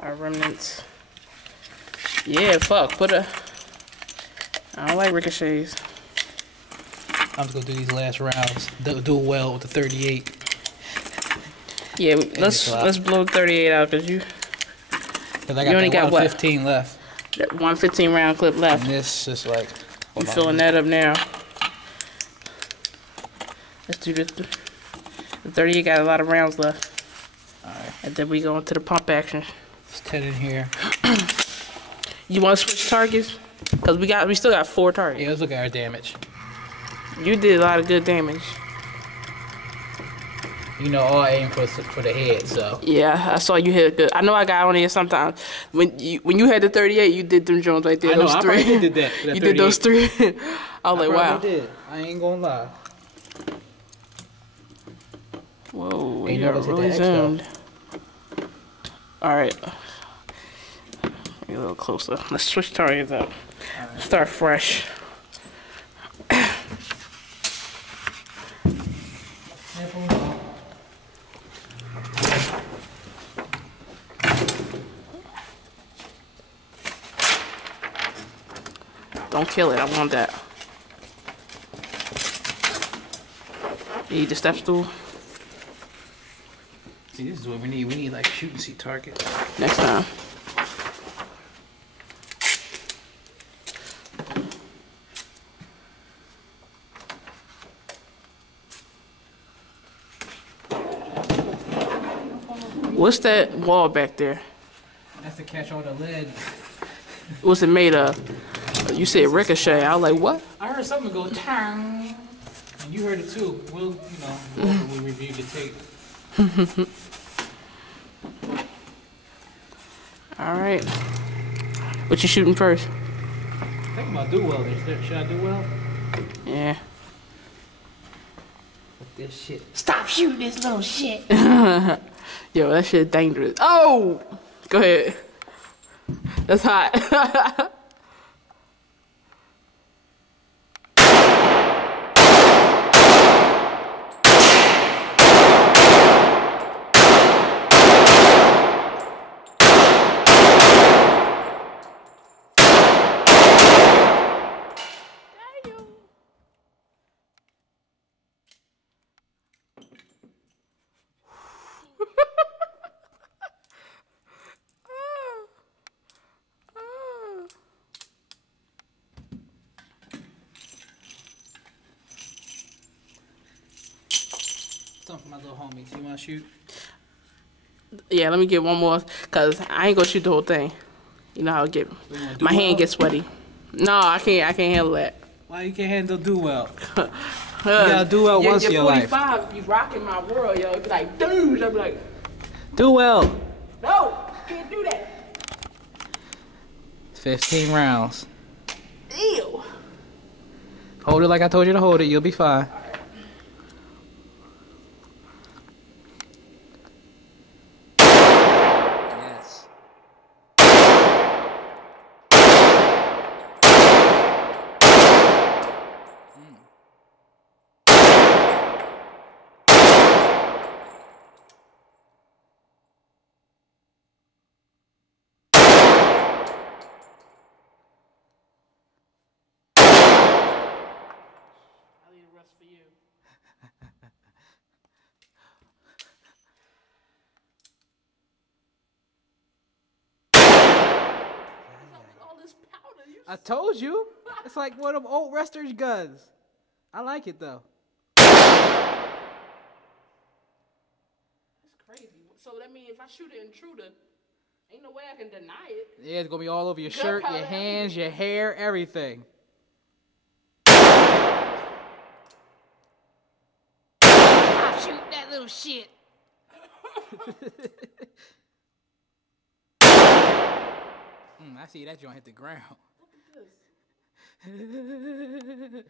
Our remnants. Yeah, fuck. Put a. I don't like ricochets. I'm just gonna do these last rounds. Do well with the 38. Yeah, let's blow 38 out because you I got only got 115 left. That 115 round clip left. And this is like. I'm filling that up now. Let's do the 38. Got a lot of rounds left. All right. And then we go into the pump action. It's 10 in here. You want to switch targets? Cause we still got 4 targets. Yeah, let's look at our damage. You did a lot of good damage. You know, all I aim for the head, so. Yeah, I saw you hit good. I know I got on here sometimes. When you had the 38, you did them Jones right there. I know, those 3. I probably did that. You did those 3. I was like, wow. Did. I ain't gonna lie. Whoa, you got really zoomed. All right. Get a little closer. Let's switch targets up. Right. Start fresh. Don't kill it. I want that. You need the step stool. See, this is what we need. We need like shoot and see targets. Next time. What's that wall back there? That's to catch all the lead. What's it made of? You said ricochet. I was like, what? I heard something go tang. And you heard it too. We'll, we review the tape. All right. What you shooting first? Think about do well. Should I do well? Yeah. With this shit. Stop shooting this little shit. Yo, that shit dangerous. Oh! Go ahead. That's hot. Something for my little homies. You wanna shoot? Yeah, let me get one more, cause I ain't gonna shoot the whole thing. You know how it get. My hand gets sweaty. No, I can't handle that. Why you can't handle do well? You gotta do well once in your life. 45, you rocking my world, yo. You be like, dude. I be like, do well. No, can't do that. 15 rounds. Ew. Hold it like I told you to hold it. You'll be fine. For you. All this powder, I told you. It's like one of them old wrestlers' guns. I like it though. That's crazy. So that means if I shoot an intruder, ain't no way I can deny it. Yeah, it's gonna be all over your shirt, your hands, your hair, everything. Shoot that little shit. I see that joint hit the ground. Look at this.